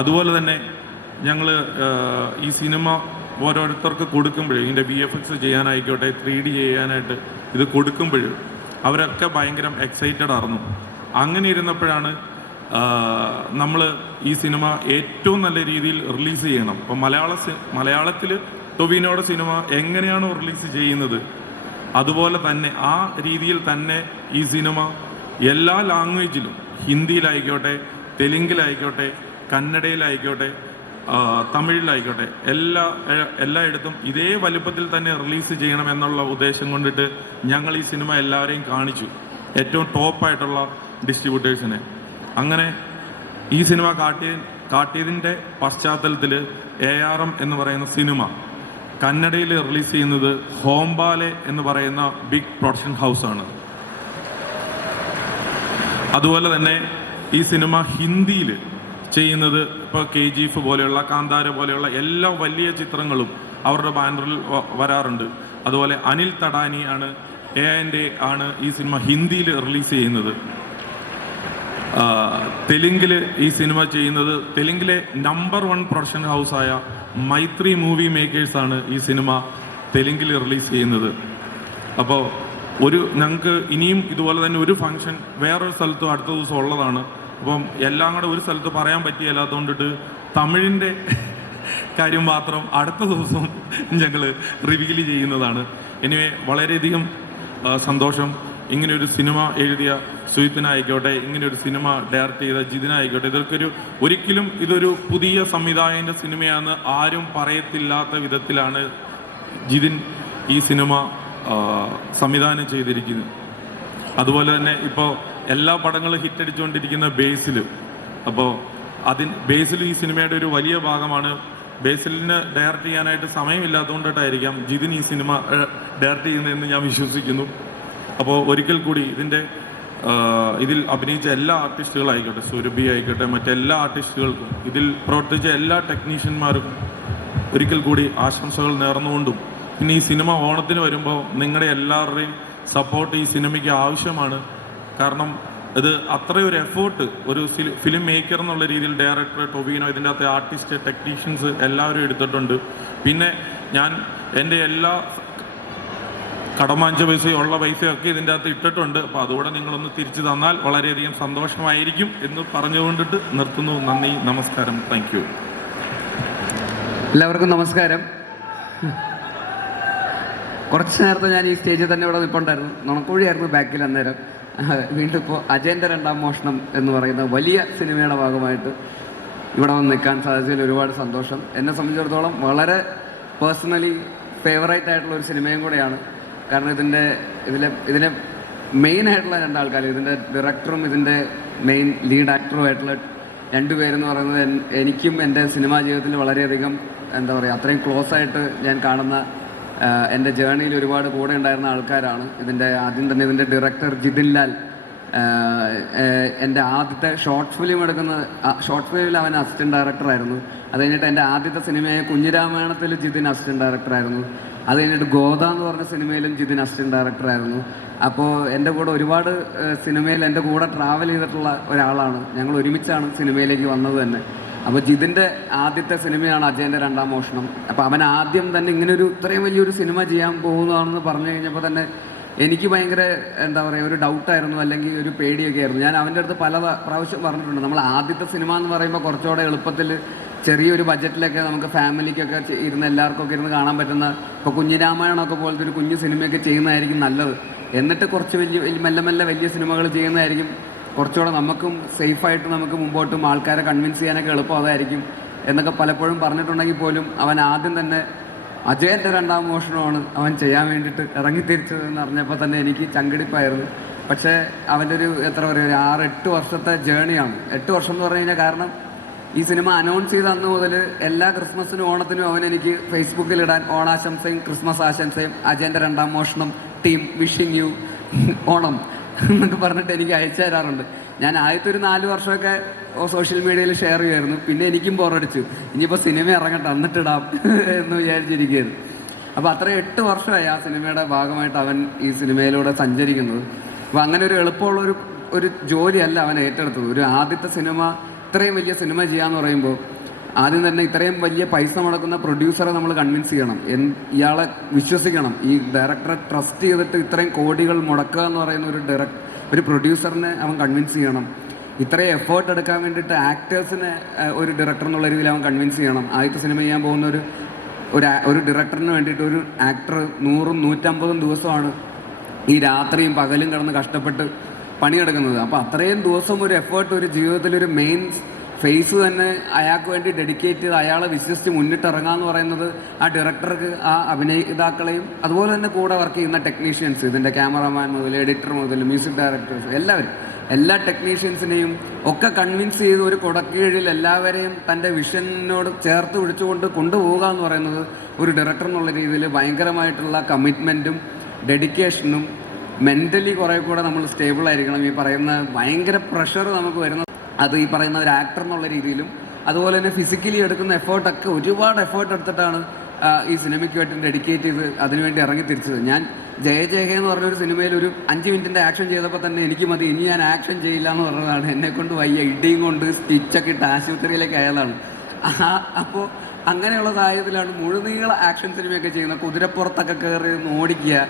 അതുപോലെ തന്നെ ഞങ്ങൾ ഈ സിനിമ ഓരോരുത്തർക്ക് കൊടുക്കുമ്പോഴും ഇതിൻ്റെ VFX ചെയ്യാനായിക്കോട്ടെ, 3D ചെയ്യാനായിട്ട് ഇത് കൊടുക്കുമ്പോഴും അവരൊക്കെ ഭയങ്കര എക്സൈറ്റഡ് ആയിരുന്നു. അങ്ങനെ ഇരുന്നപ്പോഴാണ് നമ്മൾ ഈ സിനിമ ഏറ്റവും നല്ല രീതിയിൽ റിലീസ് ചെയ്യണം. അപ്പം മലയാളത്തിൽ ടൊവിനോയുടെ സിനിമ എങ്ങനെയാണോ റിലീസ് ചെയ്യുന്നത് അതുപോലെ തന്നെ ആ രീതിയിൽ തന്നെ ഈ സിനിമ എല്ലാ ലാംഗ്വേജിലും, ഹിന്ദിയിലായിക്കോട്ടെ, തെലുങ്കിലായിക്കോട്ടെ, കന്നഡയിലായിക്കോട്ടെ, തമിഴിലായിക്കോട്ടെ, എല്ലായിടത്തും ഇതേ വലുപ്പത്തിൽ തന്നെ റിലീസ് ചെയ്യണമെന്നുള്ള ഉദ്ദേശം കൊണ്ടിട്ട് ഞങ്ങൾ ഈ സിനിമ എല്ലാവരെയും കാണിച്ചു, ഏറ്റവും ടോപ്പായിട്ടുള്ള ഡിസ്ട്രിബ്യൂട്ടേഴ്സിനെ. അങ്ങനെ ഈ സിനിമ കാട്ടിയതിൻ്റെ പശ്ചാത്തലത്തിൽ ARM എന്ന് പറയുന്ന സിനിമ കന്നഡയിൽ റിലീസ് ചെയ്യുന്നത് ഹോംബാലെ എന്ന് പറയുന്ന ബിഗ് പ്രൊഡക്ഷൻ ഹൗസാണ്. അതുപോലെ തന്നെ ഈ സിനിമ ഹിന്ദിയിൽ ചെയ്യുന്നത് ഇപ്പോൾ KGF പോലെയുള്ള, കാന്താര പോലെയുള്ള എല്ലാ വലിയ ചിത്രങ്ങളും അവരുടെ ബാനറിൽ വരാറുണ്ട്. അതുപോലെ അനിൽ തടാനി ആണ് ഈ സിനിമ ഹിന്ദിയിൽ റിലീസ് ചെയ്യുന്നത്. തെലുങ്കിൽ ഈ സിനിമ ചെയ്യുന്നത് തെലുങ്കിലെ നമ്പർ 1 പ്രൊഡക്ഷൻ ഹൗസായ മൈത്രി മൂവി മേക്കേഴ്സാണ് ഈ സിനിമ തെലുങ്കിൽ റിലീസ് ചെയ്യുന്നത്. അപ്പോൾ ഞങ്ങൾക്ക് ഇനിയും ഇതുപോലെ തന്നെ ഒരു ഫംഗ്ഷൻ വേറൊരു സ്ഥലത്തും അടുത്ത ദിവസം ഉള്ളതാണ്. അപ്പം എല്ലാം കൂടെ ഒരു സ്ഥലത്ത് പറയാൻ പറ്റിയല്ലാത്തതുകൊണ്ടിട്ട് കാര്യം മാത്രം അടുത്ത ദിവസം ഞങ്ങൾ റിവീൽ ചെയ്യുന്നതാണ്. എനിവേ വളരെയധികം സന്തോഷം. ഇങ്ങനെയൊരു സിനിമ എഴുതിയ സുജിത്തിനായിക്കോട്ടെ, ഇങ്ങനെയൊരു സിനിമ ഡയറക്റ്റ് ചെയ്ത ജിതിനായിക്കോട്ടെ, ഒരിക്കലും ഇതൊരു പുതിയ സംവിധായകൻ്റെ സിനിമയാണെന്ന് ആരും പറയത്തില്ലാത്ത വിധത്തിലാണ് ജിതിൻ ഈ സിനിമ സംവിധാനം ചെയ്തിരിക്കുന്നത്. അതുപോലെ തന്നെ ഇപ്പോൾ എല്ലാ പടങ്ങളും ഹിറ്റടിച്ചുകൊണ്ടിരിക്കുന്ന ബേസിൽ, അപ്പോൾ ബേസിൽ ഈ സിനിമയുടെ ഒരു വലിയ ഭാഗമാണ്. ബേസിലിന് ഡയറക്റ്റ് ചെയ്യാനായിട്ട് സമയമില്ലാത്തതുകൊണ്ടിട്ടായിരിക്കാം ജിതിൻ ഈ സിനിമ ഡയറക്റ്റ് ചെയ്യുന്നതെന്ന് ഞാൻ വിശ്വസിക്കുന്നു. അപ്പോൾ ഒരിക്കൽ കൂടി ഇതിൽ അഭിനയിച്ച എല്ലാ ആർട്ടിസ്റ്റുകളായിക്കോട്ടെ, സുരഭി ആയിക്കോട്ടെ, മറ്റെല്ലാ ആർട്ടിസ്റ്റുകൾക്കും, ഇതിൽ പ്രവർത്തിച്ച എല്ലാ ടെക്നീഷ്യന്മാർക്കും ഒരിക്കൽ കൂടി ആശംസകൾ നേർന്നുകൊണ്ടും, പിന്നെ ഈ സിനിമ ഓണത്തിന് വരുമ്പോൾ നിങ്ങളുടെ എല്ലാവരുടെയും സപ്പോർട്ട് ഈ സിനിമയ്ക്ക് ആവശ്യമാണ്. കാരണം ഇത് അത്രയൊരു എഫേർട്ട് ഒരു ഫിലിം മേക്കർ എന്നുള്ള രീതിയിൽ ഡയറക്ടർ ടൊവിനോ, ഇതിൻ്റെ അകത്തെ ആർട്ടിസ്റ്റ്, ടെക്നീഷ്യൻസ് എല്ലാവരും എടുത്തിട്ടുണ്ട്. പിന്നെ ഞാൻ എൻ്റെ എല്ലാ കടമാഞ്ച പൈസയും ഉള്ള പൈസയൊക്കെ ഇതിൻ്റെ അകത്ത് ഇട്ടിട്ടുണ്ട്. അപ്പോൾ അതുകൂടെ നിങ്ങളൊന്ന് തിരിച്ചു തന്നാൽ വളരെയധികം സന്തോഷമായിരിക്കും എന്ന് പറഞ്ഞുകൊണ്ടിട്ട് നിർത്തുന്നു. നന്ദി, നമസ്കാരം, താങ്ക് യു. എല്ലാവർക്കും നമസ്കാരം. കുറച്ച് നേരത്തെ ഞാൻ ഈ സ്റ്റേജിൽ തന്നെ ഇവിടെ നിൽപ്പുണ്ടായിരുന്നു. നുണക്കുഴിയായിരുന്നു ബാക്കിൽ അന്നേരം. വീണ്ടും ഇപ്പോൾ അജയൻ്റെ രണ്ടാം മോഷണം എന്ന് പറയുന്ന വലിയ സിനിമയുടെ ഭാഗമായിട്ട് ഇവിടെ വന്ന് നിൽക്കാൻ സാധിച്ചതിൽ ഒരുപാട് സന്തോഷം. എന്നെ സംബന്ധിച്ചിടത്തോളം വളരെ പേഴ്സണലി ഫേവറേറ്റ് ആയിട്ടുള്ള ഒരു സിനിമയും കൂടെയാണ്. കാരണം ഇതിലെ മെയിനായിട്ടുള്ള രണ്ടാൾക്കാർ, ഇതിൻ്റെ ഡയറക്ടറും ഇതിൻ്റെ മെയിൻ ലീഡ് ആക്ടറുമായിട്ടുള്ള രണ്ടുപേരെന്ന് പറയുന്നത് എനിക്കും എൻ്റെ സിനിമാ ജീവിതത്തിൽ വളരെയധികം എന്താ പറയുക, അത്രയും ക്ലോസ് ആയിട്ട് ഞാൻ കാണുന്ന, എൻ്റെ ജേർണിയിൽ ഒരുപാട് കൂടെ ഉണ്ടായിരുന്ന ആൾക്കാരാണ്. ആദ്യം തന്നെ ഇതിൻ്റെ ഡയറക്ടർ ജിതിൻ ലാൽ എൻ്റെ ആദ്യത്തെ ഷോർട്ട് ഫിലിമിൽ അവൻ അസിസ്റ്റൻറ്റ് ഡയറക്ടറായിരുന്നു. അത് കഴിഞ്ഞിട്ട് എൻ്റെ ആദ്യത്തെ സിനിമയായ കുഞ്ഞിരാമായണത്തിൽ ജിതിൻ അസിസ്റ്റൻറ്റ് ഡയറക്ടറായിരുന്നു. അത് കഴിഞ്ഞിട്ട് ഗോദ എന്ന് പറഞ്ഞ സിനിമയിലും ജിതിൻ അസിസ്റ്റൻറ്റ് ഡയറക്ടറായിരുന്നു. അപ്പോൾ എൻ്റെ കൂടെ ഒരുപാട് സിനിമയിൽ എൻ്റെ കൂടെ ട്രാവൽ ചെയ്തിട്ടുള്ള ഒരാളാണ്. ഞങ്ങൾ ഒരുമിച്ചാണ് സിനിമയിലേക്ക് വന്നത് തന്നെ. അപ്പോൾ ജിതിൻ്റെ ആദ്യത്തെ സിനിമയാണ് അജയൻ്റെ രണ്ടാം മോഷണം. അപ്പോൾ അവൻ ആദ്യം തന്നെ ഇങ്ങനൊരു ഇത്രയും വലിയൊരു സിനിമ ചെയ്യാൻ പോകുന്നതാണെന്ന് പറഞ്ഞു കഴിഞ്ഞപ്പോൾ തന്നെ എനിക്ക് ഭയങ്കര എന്താ പറയുക, ഒരു ഡൗട്ടായിരുന്നു, അല്ലെങ്കിൽ ഒരു പേടിയൊക്കെ ആയിരുന്നു. ഞാൻ അവൻ്റെ അടുത്ത് പല പ്രാവശ്യം പറഞ്ഞിട്ടുണ്ട്, നമ്മൾ ആദ്യത്തെ സിനിമ എന്ന് പറയുമ്പോൾ കുറച്ചുകൂടെ എളുപ്പത്തിൽ ചെറിയൊരു ബഡ്ജറ്റിലൊക്കെ നമുക്ക് ഫാമിലിക്കൊക്കെ ഇരുന്ന് എല്ലാവർക്കൊക്കെ ഇരുന്ന് കാണാൻ പറ്റുന്ന, ഇപ്പോൾ കുഞ്ഞിരാമായണമൊക്കെ പോലത്തെ ഒരു കുഞ്ഞു സിനിമയൊക്കെ ചെയ്യുന്നതായിരിക്കും നല്ലത്. എന്നിട്ട് കുറച്ച് മെല്ലെ മെല്ലെ വലിയ സിനിമകൾ ചെയ്യുന്നതായിരിക്കും കുറച്ചുകൂടെ നമുക്കും സേഫായിട്ട് നമുക്ക് മുമ്പോട്ടും ആൾക്കാരെ കൺവിൻസ് ചെയ്യാനൊക്കെ എളുപ്പം അതായിരിക്കും എന്നൊക്കെ പലപ്പോഴും പറഞ്ഞിട്ടുണ്ടെങ്കിൽ പോലും അവൻ ആദ്യം തന്നെ അജയൻ്റെ രണ്ടാം മോഷണമാണ് അവൻ ചെയ്യാൻ വേണ്ടിയിട്ട് ഇറങ്ങിത്തിരിച്ചതെന്ന് അറിഞ്ഞപ്പോൾ തന്നെ എനിക്ക് ചങ്കിടിപ്പായിരുന്നു. പക്ഷേ അവൻ്റെ ഒരു എത്ര പറയുക, ഒരു 6-8 വർഷത്തെ ജേണിയാണ്. 8 വർഷം എന്ന് പറഞ്ഞു കഴിഞ്ഞാൽ, കാരണം ഈ സിനിമ അനൗൺസ് ചെയ്ത അന്ന് മുതൽ എല്ലാ ക്രിസ്മസിനും ഓണത്തിനും അവൻ എനിക്ക് ഫേസ്ബുക്കിൽ ഇടാൻ ഓണാശംസയും ക്രിസ്മസ് ആശംസയും അജയൻ്റെ രണ്ടാം മോഷണം ടീം വിഷിങ് യു ഓണം എന്നൊക്കെ പറഞ്ഞിട്ട് എനിക്ക് അയച്ചു തരാറുണ്ട്. ഞാൻ ആദ്യത്തെ ഒരു 4 വർഷമൊക്കെ സോഷ്യൽ മീഡിയയിൽ ഷെയർ ചെയ്യുമായിരുന്നു. പിന്നെ എനിക്കും ബോറടിച്ചു, ഇനിയിപ്പോൾ സിനിമ ഇറങ്ങട്ടെ എന്നിട്ടിടാം എന്ന് വിചാരിച്ചിരിക്കുകയായിരുന്നു. അപ്പോൾ അത്ര 8 വർഷമായി ആ സിനിമയുടെ ഭാഗമായിട്ട് അവൻ ഈ സിനിമയിലൂടെ സഞ്ചരിക്കുന്നത്. അപ്പോൾ അങ്ങനെ ഒരു എളുപ്പമുള്ള ഒരു ജോലിയല്ല അവൻ ഏറ്റെടുത്തത്. ഒരു ആദ്യത്തെ സിനിമ, ഇത്രയും വലിയ സിനിമ ചെയ്യാന്ന് പറയുമ്പോൾ ആദ്യം തന്നെ ഇത്രയും വലിയ പൈസ മുടക്കുന്ന പ്രൊഡ്യൂസറെ നമ്മൾ കൺവിൻസ് ചെയ്യണം, ഇയാളെ വിശ്വസിക്കണം. ഈ ഡയറക്ടറെ ട്രസ്റ്റ് ചെയ്തിട്ട് ഇത്രയും കോടികൾ മുടക്കുക എന്ന് പറയുന്ന ഒരു പ്രൊഡ്യൂസറിനെ അവൻ കൺവിൻസ് ചെയ്യണം. ഇത്രയും എഫേർട്ട് എടുക്കാൻ വേണ്ടിയിട്ട് ആക്ടേഴ്സിനെ ഒരു ഡയറക്ടർ എന്നുള്ള രീതിയിൽ അവൻ കൺവിൻസ് ചെയ്യണം. ആദ്യത്തെ സിനിമ ചെയ്യാൻ പോകുന്ന ഒരു ഡയറക്ടറിന് വേണ്ടിയിട്ട് ഒരു ആക്ടർ 100-150 ദിവസമാണ് ഈ രാത്രിയും പകലും കിടന്ന് കഷ്ടപ്പെട്ട് പണിയെടുക്കുന്നത്. അപ്പോൾ അത്രയും ദിവസം ഒരു എഫേർട്ട്, ഒരു ജീവിതത്തിലൊരു മെയിൻ ഫേസ് തന്നെ അയാൾക്ക് വേണ്ടി ഡെഡിക്കേറ്റ് ചെയ്ത് അയാളെ വിശ്വസിച്ച് മുന്നിട്ടിറങ്ങുക എന്ന് പറയുന്നത് ആ ഡയറക്ടർക്ക്, ആ അഭിനേതാക്കളെയും അതുപോലെ തന്നെ കൂടെ വർക്ക് ചെയ്യുന്ന ടെക്നീഷ്യൻസ്, ഇതിൻ്റെ ക്യാമറമാൻ മുതൽ എഡിറ്റർ മുതൽ മ്യൂസിക് ഡയറക്ടേഴ്സ്, എല്ലാ ടെക്നീഷ്യൻസിനെയും ഒക്കെ കൺവിൻസ് ചെയ്ത് ഒരു കുടക്കീഴിൽ എല്ലാവരെയും തൻ്റെ വിഷനോട് ചേർത്ത് പിടിച്ചുകൊണ്ട് കൊണ്ടുപോവുക എന്ന് പറയുന്നത് ഒരു ഡയറക്ടർ എന്നുള്ള രീതിയിൽ ഭയങ്കരമായിട്ടുള്ള കമ്മിറ്റ്മെൻറ്റും ഡെഡിക്കേഷനും, മെൻ്റലി കുറേ കൂടെ നമ്മൾ സ്റ്റേബിൾ ആയിരിക്കണം. ഈ പറയുന്ന ഭയങ്കര പ്രഷർ നമുക്ക് വരുന്ന, അത് ഈ പറയുന്ന ഒരു ആക്ടർ എന്നുള്ള രീതിയിലും അതുപോലെ തന്നെ ഫിസിക്കലി എടുക്കുന്ന എഫേർട്ടൊക്കെ ഒരുപാട് എഫേർട്ട് എടുത്തിട്ടാണ് ഈ സിനിമയ്ക്ക് വേണ്ടി ഡെഡിക്കേറ്റ് ചെയ്ത് അതിനുവേണ്ടി ഇറങ്ങി തിരിച്ചത്. ഞാൻ ജയ ജയ എന്ന് പറഞ്ഞൊരു സിനിമയിൽ ഒരു 5 മിനിറ്റിൻ്റെ ആക്ഷൻ ചെയ്തപ്പോൾ തന്നെ എനിക്ക് മതി, ഇനി ഞാൻ ആക്ഷൻ ചെയ്യില്ല എന്ന് പറഞ്ഞതാണ്. എന്നെക്കൊണ്ട് വയ്യ, ഇടിയും കൊണ്ട് സ്റ്റിച്ചൊക്കെ ഇട്ട് ആശുപത്രിയിലേക്ക് അയാളാണ്. അപ്പോൾ അങ്ങനെയുള്ള സാഹചര്യത്തിലാണ് മുഴുനീള ആക്ഷൻ സിനിമയൊക്കെ ചെയ്യുന്നത്. കുതിരപ്പുറത്തൊക്കെ കയറി ഓടിക്കുക,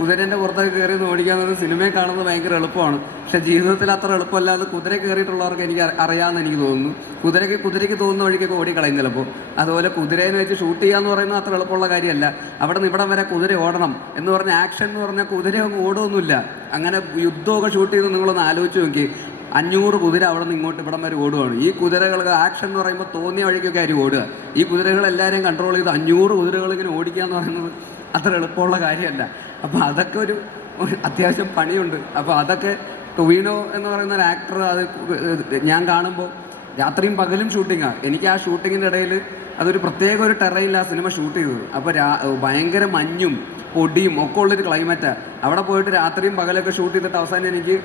കുതിരേൻ്റെ പുറത്തൊക്കെ കയറി ഓടിക്കാമെന്ന് സിനിമയെ കാണുന്നത് ഭയങ്കര എളുപ്പമാണ്. പക്ഷേ ജീവിതത്തിൽ അത്ര എളുപ്പമല്ലാതെ കുതിര കയറിയിട്ടുള്ളവർക്ക് എനിക്ക് അറിയാമെന്ന് എനിക്ക് തോന്നുന്നു. കുതിരയ്ക്ക് തോന്നുന്ന വഴിക്കൊക്കെ ഓടിക്കളയും ചിലപ്പോൾ. അതുപോലെ കുതിരേനെ വെച്ച് ഷൂട്ട് ചെയ്യാന്ന് പറയുന്നത് അത്ര എളുപ്പമുള്ള കാര്യമല്ല. അവിടെ നിന്ന് ഇവിടം വരെ കുതിര ഓടണം എന്ന് പറഞ്ഞ ആക്ഷൻ എന്ന് പറഞ്ഞാൽ കുതിരയൊന്നും ഓടുമൊന്നുമില്ല. അങ്ങനെ യുദ്ധമൊക്കെ ഷൂട്ട് ചെയ്ത് നിങ്ങളൊന്ന് ആലോചിച്ച് നോക്കി. 500 കുതിര അവിടെ നിന്ന് ഇങ്ങോട്ട് ഇവിടം വരെ ഓടുകയാണ്. ഈ കുതിരകൾക്ക് ആക്ഷൻ എന്ന് പറയുമ്പോൾ തോന്നിയ വഴിക്കൊക്കെ ആയിരിക്കും ഓടുക. ഈ കുതിരകളെല്ലാവരെയും കൺട്രോൾ ചെയ്ത് 500 കുതിരകളിങ്ങനെ ഓടിക്കുക എന്ന് പറയുന്നത് അത്ര എളുപ്പമുള്ള കാര്യമല്ല. അപ്പോൾ അതൊക്കെ ഒരു അത്യാവശ്യം പണിയുണ്ട്. അപ്പോൾ അതൊക്കെ ടൊവിനോ എന്ന് പറയുന്ന ഒരു ആക്ടർ, അത് ഞാൻ കാണുമ്പോൾ രാത്രിയും പകലും ഷൂട്ടിങ്ങാണ്. എനിക്ക് ആ ഷൂട്ടിങ്ങിൻ്റെ ഇടയിൽ അതൊരു പ്രത്യേക ഒരു ടെറയിൽ ആ സിനിമ ഷൂട്ട് ചെയ്തത്. അപ്പോൾ ഭയങ്കര മഞ്ഞും പൊടിയും ഒക്കെ ഉള്ളൊരു ക്ലൈമറ്റാണ്. അവിടെ പോയിട്ട് രാത്രിയും പകലൊക്കെ ഷൂട്ട് ചെയ്തിട്ട് അവസാനം എനിക്ക്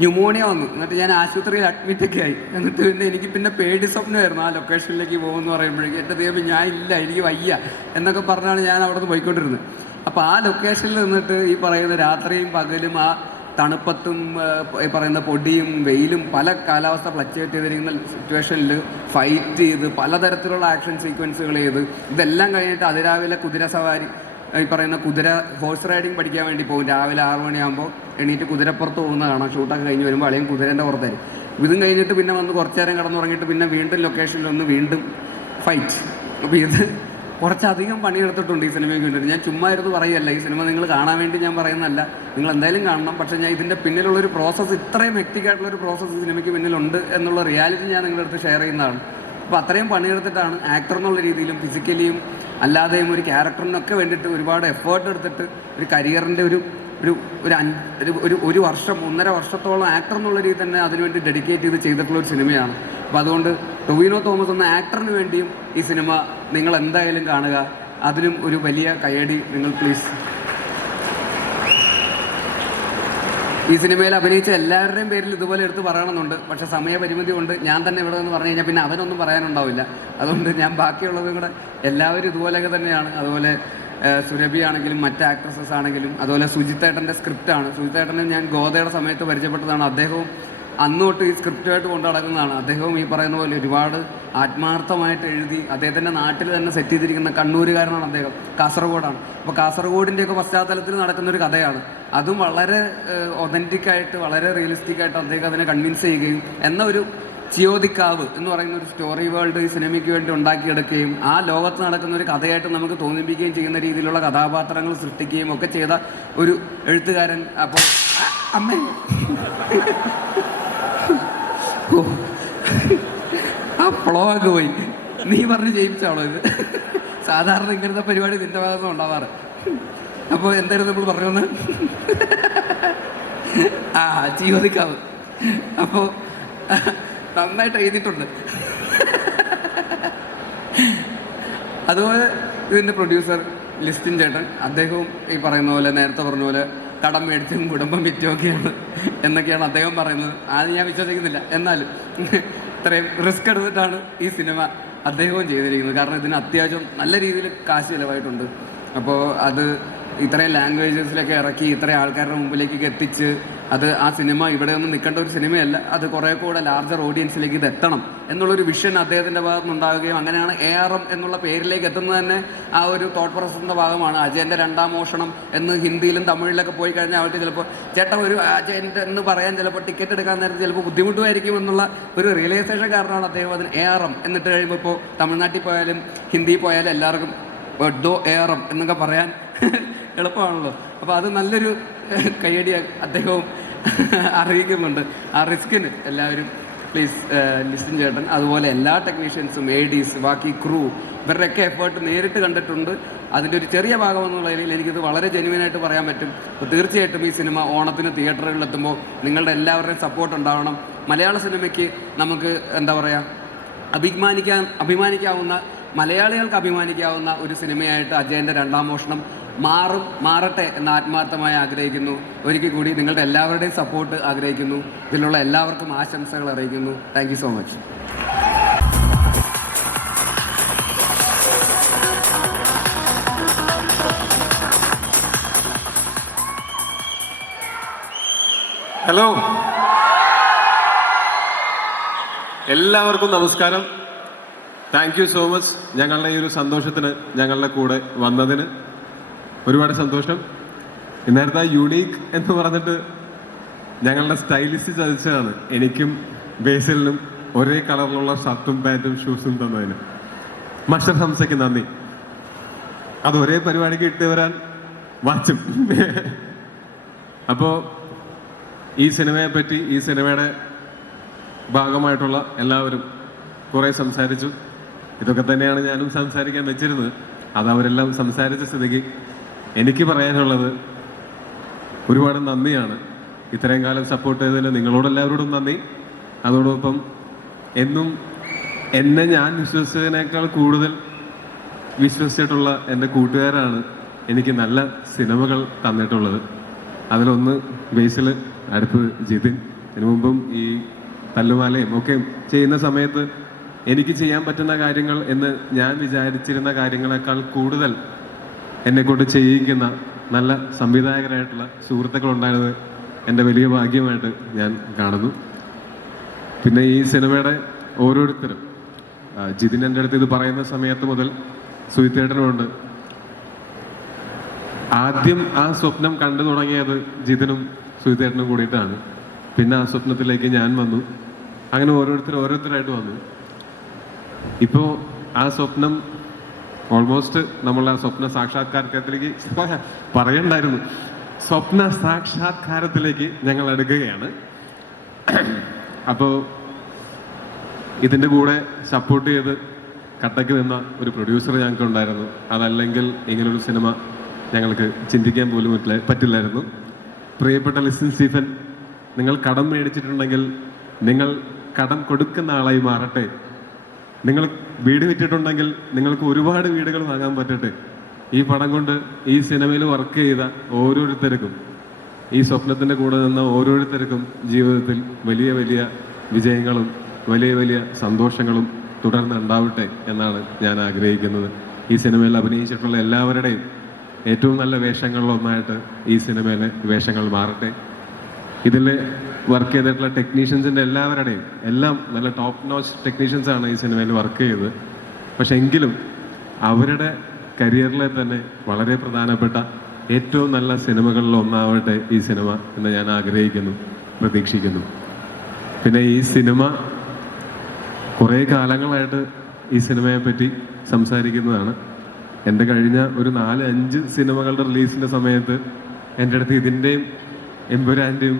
ന്യൂമോണിയ വന്നു. എന്നിട്ട് ഞാൻ ആശുപത്രിയിൽ അഡ്മിറ്റൊക്കെ ആയി. എന്നിട്ട് എനിക്ക് പിന്നെ പേടി സ്വപ്നമായിരുന്നു ആ ലൊക്കേഷനിലേക്ക് പോകുമെന്ന് പറയുമ്പോഴേക്കും. എൻ്റെ ദൈവം ഞാൻ ഇല്ല, എനിക്ക് വയ്യ എന്നൊക്കെ പറഞ്ഞാണ് ഞാൻ അവിടെ നിന്ന് പോയിക്കൊണ്ടിരുന്നത്. അപ്പോൾ ആ ലൊക്കേഷനിൽ നിന്നിട്ട് ഈ പറയുന്ന രാത്രിയും പകലും ആ തണുപ്പത്തും ഈ പറയുന്ന പൊടിയും വെയിലും പല കാലാവസ്ഥ ഫ്ലക്ച്വേറ്റ് ചെയ്തിരിക്കുന്ന സിറ്റുവേഷനിൽ ഫൈറ്റ് ചെയ്ത് പലതരത്തിലുള്ള ആക്ഷൻ സീക്വൻസുകൾ ചെയ്ത് ഇതെല്ലാം കഴിഞ്ഞിട്ട് അതിരാവിലെ കുതിര സവാരി, ഈ പറയുന്ന കുതിര ഹോഴ്സ് റൈഡിങ് പഠിക്കാൻ വേണ്ടി പോകും. രാവിലെ 6 മണിയാകുമ്പോൾ എണീറ്റ് കുതിരപ്പുറത്ത് പോകുന്ന കാണാം. ഷൂട്ടൊക്കെ കഴിഞ്ഞ് വരുമ്പോൾ അല്ലെങ്കിൽ കുതിരേൻ്റെ പുറത്തായിരിക്കും. ഇതും കഴിഞ്ഞിട്ട് പിന്നെ വന്ന് കുറച്ച് നേരം കിടന്നുറങ്ങിയിട്ട് പിന്നെ വീണ്ടും ലൊക്കേഷനിലൊന്ന് വീണ്ടും ഫൈറ്റ്. അപ്പോൾ ഇത് കുറച്ചധികം പണിയെടുത്തിട്ടുണ്ട് ഈ സിനിമയ്ക്ക് വേണ്ടിയിട്ട്. ഞാൻ ചുമ്മാ ഇരുന്ന് പറയല്ല, ഈ സിനിമ നിങ്ങൾ കാണാൻ വേണ്ടി ഞാൻ പറയുന്നതല്ല, നിങ്ങൾ എന്തായാലും കാണണം. പക്ഷേ ഞാൻ ഇതിൻ്റെ പിന്നിലുള്ളൊരു പ്രോസസ്സ്, ഇത്രയും ഹെക്റ്റിക്കായിട്ടുള്ളൊരു പ്രോസസ്സ് സിനിമയ്ക്ക് പിന്നിലുണ്ട് എന്നുള്ള റിയാലിറ്റി ഞാൻ നിങ്ങളുടെ അടുത്ത് ഷെയർ ചെയ്യുന്നതാണ്. അപ്പോൾ അത്രയും പണിയെടുത്തിട്ടാണ് ആക്ടർ എന്നുള്ള രീതിയിലും ഫിസിക്കലിയും അല്ലാതെയും ഒരു ക്യാരക്ടറിനൊക്കെ വേണ്ടിയിട്ട് ഒരുപാട് എഫേർട്ട് എടുത്തിട്ട് ഒരു കരിയറിൻ്റെ ഒരു വർഷം 1.5 വർഷത്തോളം ആക്ടർ എന്നുള്ള രീതി തന്നെ അതിനുവേണ്ടി ഡെഡിക്കേറ്റ് ചെയ്ത് ചെയ്തിട്ടുള്ളൊരു സിനിമയാണ്. അപ്പോൾ അതുകൊണ്ട് ടൊവിനോ തോമസ് എന്ന ആക്ടറിന് വേണ്ടിയും ഈ സിനിമ നിങ്ങൾ എന്തായാലും കാണുക. അതിനും ഒരു വലിയ കയ്യടി നിങ്ങൾ പ്ലീസ്. ഈ സിനിമയിൽ അഭിനയിച്ച എല്ലാവരുടെയും പേരിൽ ഇതുപോലെ എടുത്ത് പറയണമെന്നുണ്ട്. പക്ഷേ സമയപരിമിതി കൊണ്ട് ഞാൻ തന്നെ ഇവിടെ നിന്ന് പറഞ്ഞു കഴിഞ്ഞാൽ പിന്നെ അവനൊന്നും പറയാനുണ്ടാവില്ല. അതുകൊണ്ട് ഞാൻ ബാക്കിയുള്ളതും കൂടെ എല്ലാവരും ഇതുപോലെയൊക്കെ തന്നെയാണ്. അതുപോലെ സുരഭി ആണെങ്കിലും മറ്റ് ആക്ട്രസസ് ആണെങ്കിലും, അതുപോലെ സുജിത്തേട്ടൻ്റെ സ്ക്രിപ്റ്റാണ്. സുജിത്തേട്ടനെ ഞാൻ ഗോതയുടെ സമയത്ത് പരിചയപ്പെട്ടതാണ്. അദ്ദേഹവും അന്ന് തൊട്ട് ഈ സ്ക്രിപ്റ്റുമായിട്ട് കൊണ്ടു നടക്കുന്നതാണ്. അദ്ദേഹവും ഈ പറയുന്ന പോലെ ഒരുപാട് ആത്മാർത്ഥമായിട്ട് എഴുതി അദ്ദേഹത്തിൻ്റെ നാട്ടിൽ തന്നെ സെറ്റ് ചെയ്തിരിക്കുന്ന കണ്ണൂരുകാരനാണ് അദ്ദേഹം, കാസർഗോഡാണ്. അപ്പോൾ കാസർഗോഡിൻ്റെയൊക്കെ പശ്ചാത്തലത്തിൽ നടക്കുന്നൊരു കഥയാണ്. അതും വളരെ ഒതൻറ്റിക്കായിട്ട് വളരെ റിയലിസ്റ്റിക്കായിട്ട് അദ്ദേഹം അതിനെ കൺവിൻസ് ചെയ്യുകയും എന്ന ഒരു ചിയോദിക്കാവ് എന്ന് പറയുന്ന ഒരു സ്റ്റോറി വേൾഡ് ഈ സിനിമയ്ക്ക് വേണ്ടി ഉണ്ടാക്കിയെടുക്കുകയും ആ ലോകത്ത് നടക്കുന്ന ഒരു കഥയായിട്ട് നമുക്ക് തോന്നിപ്പിക്കുകയും ചെയ്യുന്ന രീതിയിലുള്ള കഥാപാത്രങ്ങൾ സൃഷ്ടിക്കുകയും ഒക്കെ ചെയ്ത ഒരു എഴുത്തുകാരൻ. അപ്പോൾ അമ്മ ആ ഫ്ലോഗ് പോയി, നീ പറഞ്ഞ് ചെയ്യിപ്പിച്ചാണോ ഇത്? സാധാരണ ഇങ്ങനത്തെ പരിപാടി നിന്റെ ഭാഗത്തുനിന്ന് ഉണ്ടാവാറ്. അപ്പോൾ എന്തായാലും നമ്മൾ പറഞ്ഞു ആ ചിയോദിക്കാവ്. അപ്പോൾ നന്നായിട്ട് എഴുതിയിട്ടുണ്ട്. അതുപോലെ ഇതിൻ്റെ പ്രൊഡ്യൂസർ ലിസ്റ്റിൻ ചേട്ടൻ, അദ്ദേഹവും ഈ പറയുന്ന പോലെ നേരത്തെ പറഞ്ഞ പോലെ കടം മേടിച്ചും കുടുംബം വിറ്റുമൊക്കെയാണ് എന്നൊക്കെയാണ് അദ്ദേഹം പറയുന്നത്. അത് ഞാൻ വിശ്വസിക്കുന്നില്ല. എന്നാലും ഇത്രയും റിസ്ക് എടുത്തിട്ടാണ് ഈ സിനിമ അദ്ദേഹവും ചെയ്തിരിക്കുന്നത്. കാരണം ഇതിന് അത്യാവശ്യം നല്ല രീതിയിൽ കാശ് ചിലവായിട്ടുണ്ട്. അപ്പോൾ അത് ഇത്രയും ലാംഗ്വേജസിലൊക്കെ ഇറക്കി ഇത്രയും ആൾക്കാരുടെ മുമ്പിലേക്ക് എത്തിച്ച് അത് ആ സിനിമ ഇവിടെ ഒന്നും നിൽക്കേണ്ട ഒരു സിനിമയല്ല, അത് കുറേ കൂടെ ലാർജർ ഓഡിയൻസിലേക്ക് ഇത് എത്തണം എന്നുള്ളൊരു വിഷൻ അദ്ദേഹത്തിൻ്റെ ഭാഗത്ത് നിന്നുണ്ടാവുകയും അങ്ങനെയാണ് ARM എന്നുള്ള പേരിലേക്ക് എത്തുന്നത് തന്നെ ആ ഒരു തോട്ട് പ്രോസസ്സിൻ്റെ ഭാഗമാണ്. അജയൻ്റെ 2ാം മോഷണം എന്ന് ഹിന്ദിയിലും തമിഴിലൊക്കെ പോയി കഴിഞ്ഞാൽ അവർക്ക് ചിലപ്പോൾ ചേട്ടൻ ഒരു അജയൻ്റെ എന്ന് പറയാൻ ചിലപ്പോൾ ടിക്കറ്റ് എടുക്കാൻ നേരത്തെ ചിലപ്പോൾ ബുദ്ധിമുട്ടുമായിരിക്കും എന്നുള്ള ഒരു റിയലൈസേഷൻ കാരണമാണ് അദ്ദേഹം അതിന് ARM എന്നിട്ട് കഴിയുമ്പോൾ ഇപ്പോൾ തമിഴ്നാട്ടിൽ പോയാലും ഹിന്ദി പോയാലും എല്ലാവർക്കും ARM എന്നൊക്കെ പറയാൻ എളുപ്പമാണല്ലോ. അപ്പോൾ അത് നല്ലൊരു കയ്യടി അദ്ദേഹവും അറിയിക്കുന്നുണ്ട്. ആ റിസ്കിന് എല്ലാവരും പ്ലീസ് ലിസ്റ്റിൻ ചേട്ടൻ, അതുപോലെ എല്ലാ ടെക്നീഷ്യൻസും, ADs, ബാക്കി ക്രൂ, ഇവരുടെയൊക്കെ എഫേർട്ട് നേരിട്ട് കണ്ടിട്ടുണ്ട്. അതിൻ്റെ ഒരു ചെറിയ ഭാഗം എന്നുള്ളതിൽ എനിക്കിത് വളരെ ജെന്യുവനായിട്ട് പറയാൻ പറ്റും. അപ്പോൾ തീർച്ചയായിട്ടും ഈ സിനിമ ഓണത്തിന് തിയേറ്ററുകളിലെത്തുമ്പോൾ നിങ്ങളുടെ എല്ലാവരുടെയും സപ്പോർട്ട് ഉണ്ടാവണം. മലയാള സിനിമയ്ക്ക് നമുക്ക് എന്താ പറയുക അഭിമാനിക്കാവുന്ന, മലയാളികൾക്ക് അഭിമാനിക്കാവുന്ന ഒരു സിനിമയായിട്ട് അജയൻ്റെ 2ാം മോഷണം മാറട്ടെ എന്ന് ആത്മാർത്ഥമായി ആഗ്രഹിക്കുന്നു. ഒരിക്കൽ കൂടി നിങ്ങളുടെ എല്ലാവരുടെയും സപ്പോർട്ട് ആഗ്രഹിക്കുന്നു. ഇതിലുള്ള എല്ലാവർക്കും ആശംസകൾ അറിയിക്കുന്നു. Thank you so much. Hello, എല്ലാവർക്കും നമസ്കാരം. താങ്ക് യു സോ മച്ച് ഞങ്ങളുടെ ഈ ഒരു സന്തോഷത്തിന് ഞങ്ങളുടെ കൂടെ വന്നതിന് ഒരുപാട് സന്തോഷം. ഇന്നേരത്തെ ആ യുണീക്ക് എന്ന് പറഞ്ഞിട്ട് ഞങ്ങളുടെ സ്റ്റൈലിസ്റ്റ് ചതിച്ചതാണ് എനിക്കും ബേസിലിനും ഒരേ കളറിലുള്ള ഷർട്ടും പാൻറ്റും ഷൂസും തന്നതിന്. മഷർ ഹംസയ്ക്ക് നന്ദി. അത് ഒരേ പരിപാടിക്ക് ഇട്ട് വരാൻ വാച്ചും. അപ്പോൾ ഈ സിനിമയെ പറ്റി, ഈ സിനിമയുടെ ഭാഗമായിട്ടുള്ള എല്ലാവരും കുറേ സംസാരിച്ചു. ഇതൊക്കെ തന്നെയാണ് ഞാനും സംസാരിക്കാൻ വെച്ചിരുന്നത്. അത് അവരെല്ലാം സംസാരിച്ച സ്ഥിതിക്ക് എനിക്ക് പറയാനുള്ളത് ഒരുപാട് നന്ദിയാണ്. ഇത്രയും കാലം സപ്പോർട്ട് ചെയ്തതിന് നിങ്ങളോടെല്ലാവരോടും നന്ദി. അതോടൊപ്പം എന്നും എന്നെ ഞാൻ വിശ്വസിച്ചതിനേക്കാൾ കൂടുതൽ വിശ്വസിച്ചിട്ടുള്ള എൻ്റെ കൂട്ടുകാരാണ് എനിക്ക് നല്ല സിനിമകൾ തന്നിട്ടുള്ളത്. അതിലൊന്ന് ബേസിൽ, അടുത്തത് ജിതിൻ. ഇതിനു മുമ്പും ഈ തല്ലുമാലയും ഒക്കെ ചെയ്യുന്ന സമയത്ത് എനിക്ക് ചെയ്യാൻ പറ്റുന്ന കാര്യങ്ങൾ എന്ന് ഞാൻ വിചാരിച്ചിരുന്ന കാര്യങ്ങളെക്കാൾ കൂടുതൽ എന്നെക്കൊണ്ട് ചെയ്യിക്കുന്ന നല്ല സംവിധായകരായിട്ടുള്ള സുഹൃത്തുക്കളുണ്ടായത് എൻ്റെ വലിയ ഭാഗ്യമായിട്ട് ഞാൻ കാണുന്നു. പിന്നെ ഈ സിനിമയുടെ ഓരോരുത്തരും, ജിതിൻ എൻ്റെ അടുത്ത് ഇത് പറയുന്ന സമയത്ത് മുതൽ സുഹിത്തേട്ടനുമുണ്ട്. ആദ്യം ആ സ്വപ്നം കണ്ടു തുടങ്ങിയത് ജിതിനും സുഹിത്തേട്ടനും കൂടിയിട്ടാണ്. പിന്നെ ആ സ്വപ്നത്തിലേക്ക് ഞാൻ വന്നു. അങ്ങനെ ഓരോരുത്തരായിട്ട് വന്നു. ഇപ്പോൾ ആ സ്വപ്നം ഓൾമോസ്റ്റ് നമ്മൾ ആ സ്വപ്ന സാക്ഷാത്കാരത്തിലേക്ക് പറയണ്ടായിരുന്നു. സ്വപ്ന സാക്ഷാത്കാരത്തിലേക്ക് ഞങ്ങൾ എടുക്കുകയാണ്. അപ്പോൾ ഇതിൻ്റെ കൂടെ സപ്പോർട്ട് ചെയ്ത് കട്ടയ്ക്ക് നിന്ന ഒരു പ്രൊഡ്യൂസർ ഞങ്ങൾക്ക് ഉണ്ടായിരുന്നു. അതല്ലെങ്കിൽ ഇങ്ങനൊരു സിനിമ ഞങ്ങൾക്ക് ചിന്തിക്കാൻ പോലും പറ്റില്ലായിരുന്നു. പ്രിയപ്പെട്ട ലിസൺ സ്റ്റീഫൻ, നിങ്ങൾ കടം മേടിച്ചിട്ടുണ്ടെങ്കിൽ നിങ്ങൾ കടം കൊടുക്കുന്ന ആളായി മാറട്ടെ. നിങ്ങൾ വീട് വിറ്റിട്ടുണ്ടെങ്കിൽ നിങ്ങൾക്ക് ഒരുപാട് വീടുകൾ വാങ്ങാൻ പറ്റട്ടെ. ഈ പടം കൊണ്ട് ഈ സിനിമയിൽ വർക്ക് ചെയ്ത ഓരോരുത്തർക്കും, ഈ സ്വപ്നത്തിൻ്റെ കൂടെ നിന്ന ഓരോരുത്തർക്കും ജീവിതത്തിൽ വലിയ വലിയ വിജയങ്ങളും വലിയ വലിയ സന്തോഷങ്ങളും തുടർന്ന് ഉണ്ടാവട്ടെ എന്നാണ് ഞാൻ ആഗ്രഹിക്കുന്നത്. ഈ സിനിമയിൽ അഭിനയിച്ചിട്ടുള്ള എല്ലാവരുടെയും ഏറ്റവും നല്ല വേഷങ്ങളിലൊന്നായിട്ട് ഈ സിനിമയിലെ വേഷങ്ങൾ മാറട്ടെ. ഇതിൽ വർക്ക് ചെയ്തിട്ടുള്ള ടെക്നീഷ്യൻസിൻ്റെ എല്ലാവരുടെയും എല്ലാം നല്ല ടോപ്പ് നോച്ച് ടെക്നീഷ്യൻസാണ് ഈ സിനിമയിൽ വർക്ക് ചെയ്തത്. പക്ഷെ എങ്കിലും അവരുടെ കരിയറിലെ തന്നെ വളരെ പ്രധാനപ്പെട്ട ഏറ്റവും നല്ല സിനിമകളിൽ ഒന്നാവട്ടെ ഈ സിനിമ എന്ന് ഞാൻ ആഗ്രഹിക്കുന്നു, പ്രതീക്ഷിക്കുന്നു. പിന്നെ ഈ സിനിമ കുറേ കാലങ്ങളായിട്ട് ഈ സിനിമയെ പറ്റി സംസാരിക്കുന്നതാണ്. എൻ്റെ കഴിഞ്ഞ ഒരു 4-5 സിനിമകളുടെ റിലീസിൻ്റെ സമയത്ത് എൻ്റെ അടുത്ത് ഇതിൻ്റെയും എമ്പുരാൻ്റെയും